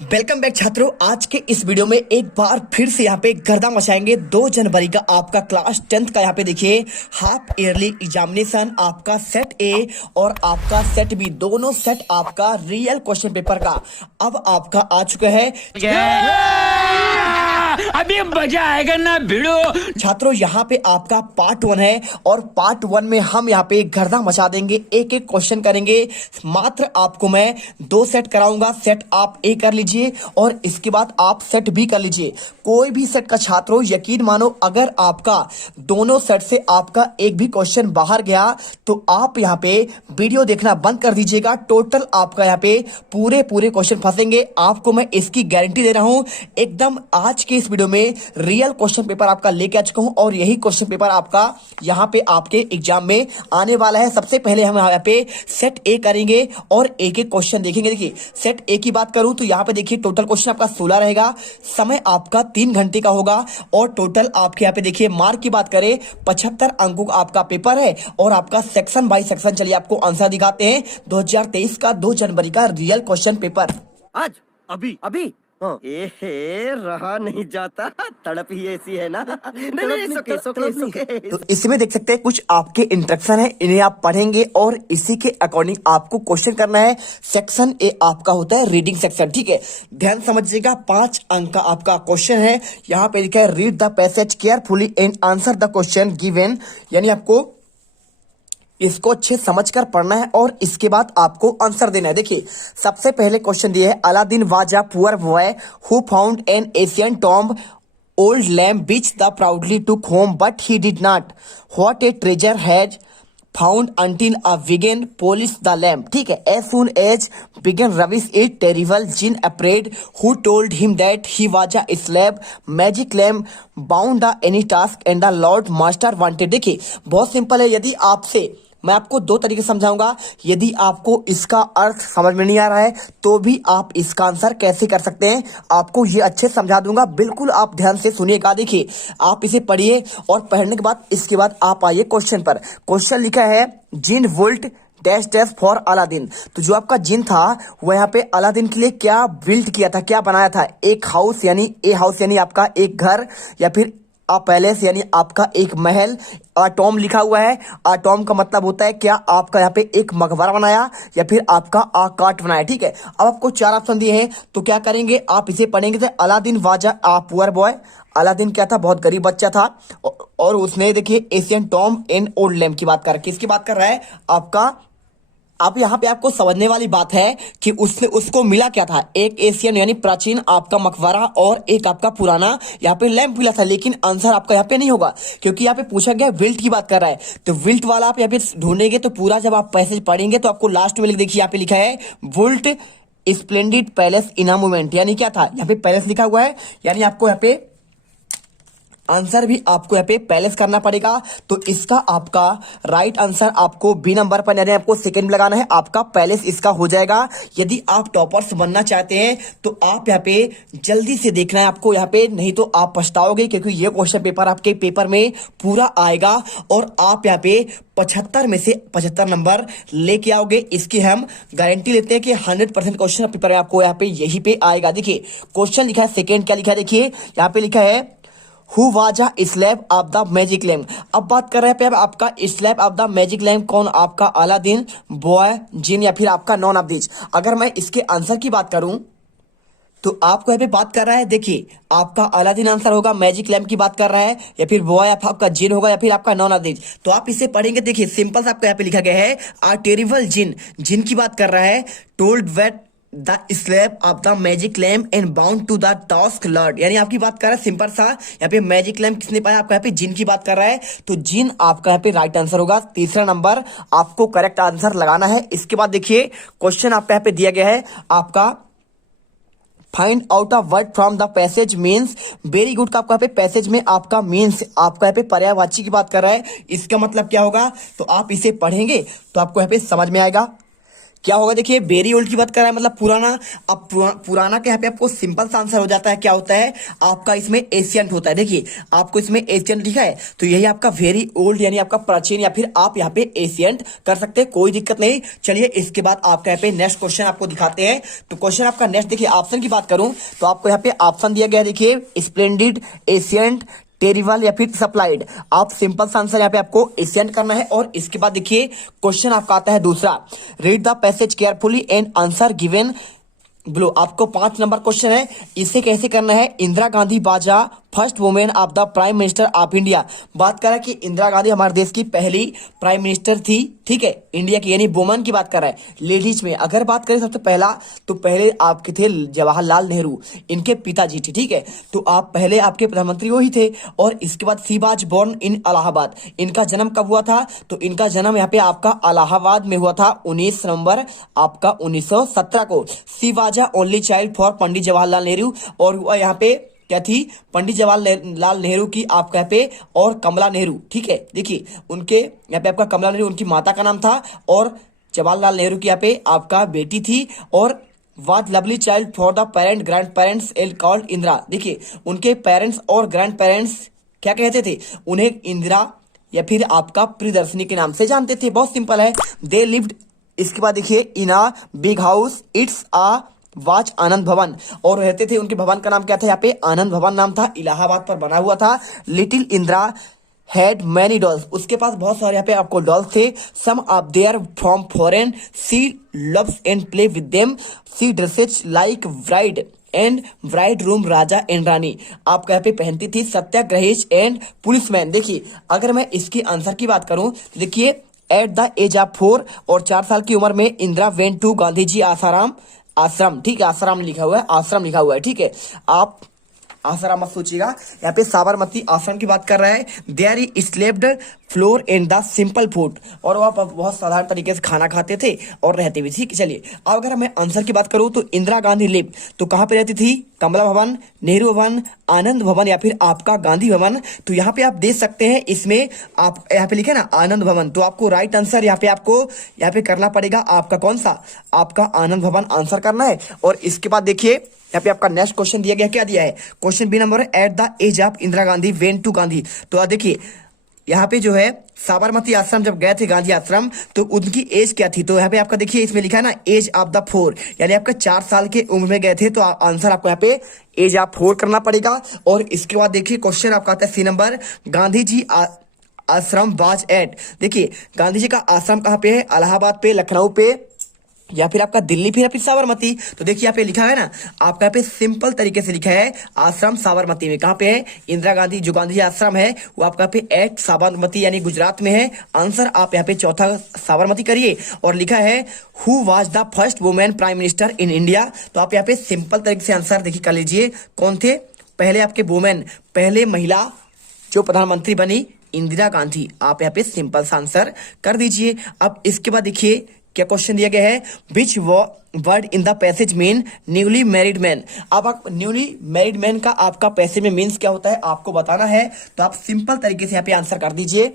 Welcome back छात्रों। आज के इस वीडियो में एक बार फिर से यहाँ पे गर्दा मचाएंगे। 2 जनवरी का आपका क्लास 10th का यहाँ पे देखिए हाफ ईयरली एग्जामिनेशन, आपका सेट ए और आपका सेट बी, दोनों सेट आपका रियल क्वेश्चन पेपर का अब आपका आ चुका है। अभी मजा आएगा ना भिड़ो। छात्रों यहाँ पे आपका पार्ट 1 है और पार्ट 1 में हम यहाँ पे गर्दा मचा देंगे, एक एक क्वेश्चन करेंगे। मात्र आपको मैं 2 सेट कराऊंगा। सेट आप ए कर लीजिए और इसके बाद आप सेट बी कर लीजिए। कोई भी सेट का छात्रों यकीन मानो, अगर आपका दोनों सेट से आपका एक भी क्वेश्चन बाहर गया तो आप यहाँ पे वीडियो देखना बंद कर दीजिएगा। टोटल आपका यहाँ पे पूरे क्वेश्चन फंसेंगे। आपको मैं इसकी गारंटी दे रहा हूं। एकदम आज के इस वीडियो में रियल क्वेश्चन पेपर आपका लेके आ चुका हूं और यही क्वेश्चन पेपर आपका यहाँ पे आपके एग्जाम में आने वाला है। सबसे पहले हम यहाँ पे सेट ए करेंगे और एक एक क्वेश्चन देखेंगे। देखिए सेट ए की बात करूं तो यहाँ पे देखिए टोटल क्वेश्चन आपका 16 रहेगा, समय आपका 3 घंटे का होगा और टोटल आपके यहाँ पे देखिए मार्क की बात करें 75 अंकों का आपका पेपर है और आपका सेक्शन बाय सेक्शन चलिए आपको आंसर दिखाते हैं। 2023 का 2 जनवरी का रियल क्वेश्चन पेपर आज अभी एहे रहा नहीं जाता, तड़प ही ऐसी है ना। नहीं, सोके। तो इसमें देख सकते हैं कुछ आपके इंस्ट्रक्शन है, इन्हें आप पढ़ेंगे और इसी के अकॉर्डिंग आपको क्वेश्चन करना है। सेक्शन ए आपका होता है रीडिंग सेक्शन, ठीक है, ध्यान समझिएगा। 5 अंक का आपका क्वेश्चन है। यहाँ पे लिखा है read the passage carefully and answer the question given, यानी आपको इसको अच्छे समझकर पढ़ना है और इसके बाद आपको आंसर देना है। देखिए सबसे पहले क्वेश्चन दिया है, Aladdin was a poor boy who found an Asian tomb old lamp which the proudly took home but he did not. What a treasure had found until a vegan polished the lamp. ठीक है, as soon as began rubbish it terrible jinn afraid who told him that he was a slave magic lamp bound the any task and the lord master wanted. देखिए बहुत simple है। यदि आपसे मैं आपको 2 तरीके समझाऊंगा। यदि आपको इसका अर्थ समझ में नहीं आ रहा है तो भी आप इसका आंसर कैसे कर सकते हैं आपको ये अच्छे समझा दूंगा। बिल्कुल आप ध्यान से सुनिएगा। देखिए आप इसे पढ़िए और पढ़ने के बाद इसके बाद आप आइए क्वेश्चन पर। क्वेश्चन लिखा है जिन वुल्ट डैश डैश फॉर अलादीन। तो जो आपका जिन था वह यहाँ पे अलादीन के लिए क्या बिल्ड किया था, क्या बनाया था? एक हाउस यानी ए हाउस यानी आपका एक घर, या फिर अ पैलेस यानी आपका एक महल। टॉम लिखा हुआ है, टॉम का मतलब होता है क्या आपका यहाँ पे एक मकबरा बनाया या फिर आपका काट बनाया, ठीक है। अब आपको 4 ऑप्शन दिए हैं तो क्या करेंगे आप इसे पढ़ेंगे। तो Aladdin was a poor boy, Aladdin क्या था, बहुत गरीब बच्चा था और उसने देखिए Asian Tom and old lamp की बात कर, किसकी बात कर रहा है आपका। अब यहाँ पे आपको समझने वाली बात है कि उसको मिला क्या था, एक एशियन यानी प्राचीन आपका मकबरा और एक आपका पुराना यहाँ पे लैंप मिला था। लेकिन आंसर आपका यहाँ पे नहीं होगा क्योंकि यहाँ पे पूछा गया विल्ट की बात कर रहा है। तो विल्ट वाला आप यहाँ पे ढूंढेंगे तो पूरा जब आप पैसेज पढ़ेंगे तो आपको लास्ट में देखिए यहाँ पे लिखा है built splendid palace in a moment, यानी क्या था, यहाँ पे पैलेस लिखा हुआ है, यानी आपको यहाँ पे आंसर भी आपको यहाँ पे पैलेस करना पड़ेगा। तो इसका आपका राइट आंसर आपको बी नंबर पर, यानी आपको सेकंड लगाना है, आपका पैलेस इसका हो जाएगा। यदि आप टॉपर्स बनना चाहते हैं तो आप यहाँ पे जल्दी से देखना है आपको यहाँ पे, नहीं तो आप पछताओगे क्योंकि ये क्वेश्चन पेपर आपके पेपर में पूरा आएगा और आप यहाँ पे 75 में से 75 नंबर लेके आओगे। इसकी हम गारंटी लेते हैं कि 100% क्वेश्चन पेपर आपको यहाँ पे यही पे आएगा। देखिए क्वेश्चन लिखा है सेकेंड, क्या लिखा है देखिए यहाँ पे लिखा है Who was a slave of the magic lamp। अब बात कर रहे हैं आपका slab of the magic lamp कौन, आपका अलादीन, बॉय, जिन या फिर आपका नॉन ऑफ दिस। अगर मैं इसके आंसर की बात करूं तो आपको यहाँ पे बात कर रहा है, देखिए आपका अलादीन आंसर होगा, मैजिक लैम्प की बात कर रहा है, या फिर बॉय आपका जिन होगा, या फिर आपका नॉन ऑफ दिस। तो आप इसे पढ़ेंगे। देखिए सिंपल सा आपको यहाँ पे लिखा गया है आ टेरिबल जिन, जिन की बात कर रहा है, told that the slave of the magic lamp and bound to the task lord, यानी आपकी बात कर रहा है सिंपल सा यहाँ पे मैजिक लैम्प किसने पाया, आपका यहाँ पे जिन की बात कर रहा है। तो जिन आपका यहाँ पे राइट आंसर होगा। तीसरा नंबर आपको करेक्ट आंसर लगाना है। इसके बाद देखिए क्वेश्चन आपका यहाँ पे दिया गया है आपका find out a word from the passage means. Very good का आपका यहाँ पे पैसेज में आपका मीन्स आपका यहाँ पे पर्यायवाची की बात कर रहा है, इसका मतलब क्या होगा। तो आप इसे पढ़ेंगे तो आपको यहाँ पे समझ में आएगा क्या होगा देखिए, वेरी ओल्ड की बात कर रहा है मतलब पुराना। अब पुराना के यहाँ पे आपको सिंपल सा आंसर हो जाता है, क्या होता है आपका इसमें एशियंट होता है। देखिए आपको इसमें एशियंट लिखा है तो यही आपका वेरी ओल्ड यानी आपका प्राचीन, या फिर आप यहाँ पे एशियंट कर सकते हैं, कोई दिक्कत नहीं। चलिए इसके बाद आपका यहाँ पे नेक्स्ट क्वेश्चन आपको दिखाते हैं। तो क्वेश्चन आपका नेक्स्ट देखिए, ऑप्शन की बात करूं तो आपको यहाँ पे ऑप्शन दिया गया, देखिए स्प्लेंडिड, एशियंट, टेरिबल या फिर सप्लाइड। आप सिंपल सा आंसर यहाँ पे आपको एशियंट करना है। और इसके बाद देखिए क्वेश्चन आपका आता है दूसरा, read the passage carefully and answer given below. आपको 5 नंबर क्वेश्चन है, इसे कैसे करना है। इंदिरा गांधी बाजा first women of the prime minister of India. बात कर रहा है कि इंदिरा गांधी हमारे देश की पहली प्राइम मिनिस्टर थी, ठीक है, इंडिया की, यानी वुमन की बात कर रहा है। लेडीज में अगर बात करें सबसे पहला, तो पहले आपके थे जवाहरलाल नेहरू, इनके पिताजी थे, ठीक है। तो आप पहले आपके प्रधानमंत्री वही थे। और इसके बाद she was born in Allahabad. इनका जन्म कब हुआ था, तो इनका जन्म यहाँ पे आपका इलाहाबाद में हुआ था 19 नवंबर आपका 1917 को। She was only child for Pandit Jawaharlal Nehru. और हुआ यहाँ पे क्या थी, पंडित जवाहरलाल नेहरू की आपका यहाँ पे और कमला नेहरू, ठीक है। देखिए उनके यहाँ पे आपका कमला नेहरू उनकी माता का नाम था, और जवाहरलाल नेहरू की यहाँ पे आपका बेटी थी। और was lovely child for the parent grand parents L called Indira. देखिए उनके पेरेंट्स और ग्रैंड पेरेंट्स क्या कहते थे, उन्हें इंदिरा या फिर आपका प्रियदर्शनी के नाम से जानते थे। बहुत सिंपल है। दे लिव्ड, इसके बाद देखिए in a big house it's a watch Anand Bhavan. और रहते थे, उनके भवन का नाम क्या था, यहाँ पे आनंद भवन नाम था, इलाहाबाद पर बना हुआ था। Little Indira had many dolls, उसके पास बहुत सारे यहाँ पे आपको डॉल्स थे। Some of their from foreign, she loves and play with them, she dresses like bride and bridegroom raja and rani. आपका यहाँ पे पहनती थी सत्याग्रहीज एंड पुलिसमैन। देखिए अगर मैं इसके आंसर की बात करूं तो देखिए एट द एज ऑफ 4 और 4 साल की उम्र में इंदिरा वेंट टू गांधी जी आश्रम, ठीक है, आश्रम लिखा हुआ है, आश्रम लिखा हुआ है, ठीक है। आप आश्रम मत सोचिएगा, यहाँ पे साबरमती आश्रम की बात कर रहा है। There he slept floor and the simple food. और वह बहुत साधारण तरीके से खाना खाते थे और रहते भी, ठीक है। चलिए अब अगर मैं आंसर की बात करूं तो इंदिरा गांधी लिव तो कहाँ पे रहती थी, कमला भवन, नेहरू भवन, आनंद भवन या फिर आपका गांधी भवन। तो यहाँ पे आप देख सकते हैं, इसमें आप यहाँ पे लिखे ना आनंद भवन, तो आपको राइट आंसर यहाँ पे आपको यहाँ पे करना पड़ेगा आपका कौन सा, आपका आनंद भवन आंसर करना है। और इसके बाद देखिए यहाँ पे आपका नेक्स्ट क्वेश्चन दिया गया, क्या दिया है, question B number at the age of Indira Gandhi went to Gandhi. तो देखिए यहाँ पे जो है साबरमती आश्रम जब गए थे गांधी आश्रम, तो उनकी एज क्या थी, तो यहाँ पे आपका देखिए इसमें लिखा है ना एज ऑफ द 4, यानी आपका 4 साल के उम्र में गए थे। तो आंसर आपको यहाँ पे एज ऑफ 4 करना पड़ेगा। और इसके बाद देखिए क्वेश्चन आपका आता है सी नंबर, गांधी जी आश्रम वाज एट। देखिए गांधी जी का आश्रम कहाँ पे है, इलाहाबाद पे, लखनऊ पे, या फिर आपका दिल्ली फिर या फिर साबरमती। तो देखिए यहाँ पे लिखा है ना, आपका यहाँ पे सिंपल तरीके से लिखा है आश्रम साबरमती में। कहाँ पे है, इंदिरा गांधी जो गांधी आश्रम है वो आपका पे एट साबरमती यानी गुजरात में है। आंसर आप यहाँ पे चौथा साबरमती करिए। और लिखा है who was the first women prime minister in India. तो आप यहाँ पे सिंपल तरीके से आंसर देखिए कर लीजिए, कौन थे पहले आपके वुमेन, पहले महिला जो प्रधानमंत्री बनी, इंदिरा गांधी। आप यहाँ पे सिंपल सा आंसर कर दीजिए। अब इसके बाद देखिए क्या क्वेश्चन दिया गया है, which word in the passage mean newly married man. अब आप न्यूली मैरिड मैन का आपका पैसेज में मीन्स क्या होता है आपको बताना है। तो आप सिंपल तरीके से यहाँ पे आंसर कर दीजिए।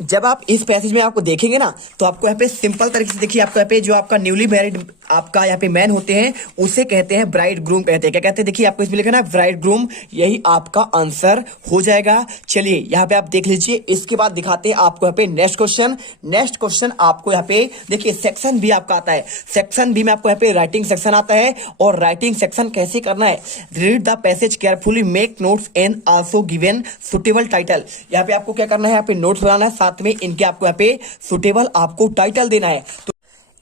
जब आप इस पैसेज में आपको देखेंगे ना, तो आपको यहाँ पे सिंपल तरीके से देखिए, आपको यहाँ पे जो आपका न्यूली मैरिड आपका यहाँ पे मैन होते हैं उसे कहते हैं ब्राइड ग्रूम कहते हैं। क्या कहते हैं, देखिए आपको इसमें लिखा ना ब्राइड ग्रूम, यही आपका आंसर हो जाएगा। चलिए यहाँ पे आप देख लीजिए। इसके बाद दिखाते हैं आपको यहाँ पे नेक्स्ट क्वेश्चन। नेक्स्ट क्वेश्चन आपको यहाँ पे देखिए सेक्शन बी आपका आता है। सेक्शन बी में आपको यहाँ पे राइटिंग सेक्शन आता है। और राइटिंग सेक्शन कैसे करना है, read the passage carefully, make notes and also given suitable title. यहाँ पे आपको क्या करना है, यहाँ पे नोट्स बनाना है, साथ में इनके आपको यहाँ पे सुटेबल आपको टाइटल देना है। तो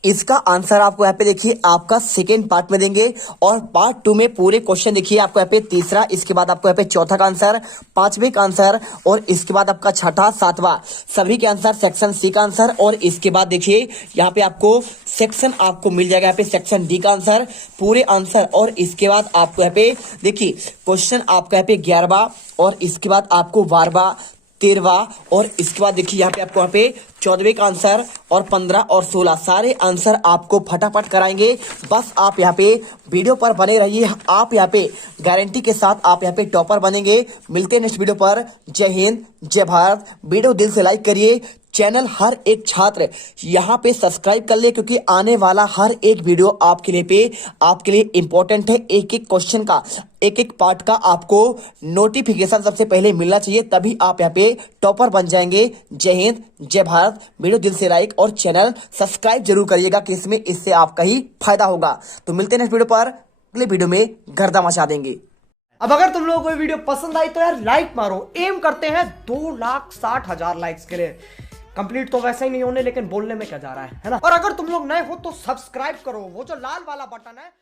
इसका आंसर आपको यहाँ पे देखिए आपका सेकेंड पार्ट में देंगे। और पार्ट 2 में पूरे क्वेश्चन देखिए आपको यहाँ पे तीसरा, इसके बाद आपको यहाँ पे चौथा का आंसर, पांचवें का आंसर, और इसके बाद आपका छठा, सातवां, सभी के आंसर, सेक्शन सी का आंसर। और इसके बाद देखिए यहाँ पे आपको सेक्शन आपको मिल जाएगा यहाँ पे सेक्शन डी का आंसर, पूरे आंसर। और इसके बाद आपको यहाँ पे देखिए क्वेश्चन आपका यहाँ पे 11वां, और इसके बाद आपको 12वां, 13वां, और इसके बाद देखिए यहाँ पे आपको यहाँ पे 14वें का आंसर, और 15 और 16 सारे आंसर आपको फटाफट कराएंगे। बस आप यहाँ पे वीडियो पर बने रहिए, आप यहाँ पे गारंटी के साथ आप यहाँ पे टॉपर बनेंगे। मिलते हैं नेक्स्ट वीडियो पर। जय हिंद, जय भारत। वीडियो दिल से लाइक करिए, चैनल हर एक छात्र यहाँ पे सब्सक्राइब कर ले, क्योंकि आने वाला हर एक वीडियो आपके लिए इंपॉर्टेंट है। एक एक क्वेश्चन का, एक एक पार्ट का आपको नोटिफिकेशन सबसे पहले मिलना चाहिए, तभी आप यहाँ पे टॉपर बन जाएंगे। जय हिंद, जय भारत। वीडियो दिल से लाइक और चैनल सब्सक्राइब जरूर करिएगा, कि इससे आपका ही फायदा होगा। तो मिलते हैं नेक्स्ट वीडियो पर, अगले वीडियो में गर्दा मचा देंगे। अब अगर तुम लोगों को ये वीडियो पसंद आई तो यार लाइक मारो। एम करते हैं 2,60,000 लाइक्स के लिए। कंप्लीट तो वैसे ही नहीं होने, लेकिन बोलने में क्या जा रहा है ना। और अगर तुम लोग नए हो तो सब्सक्राइब करो, वो जो लाल वाला बटन है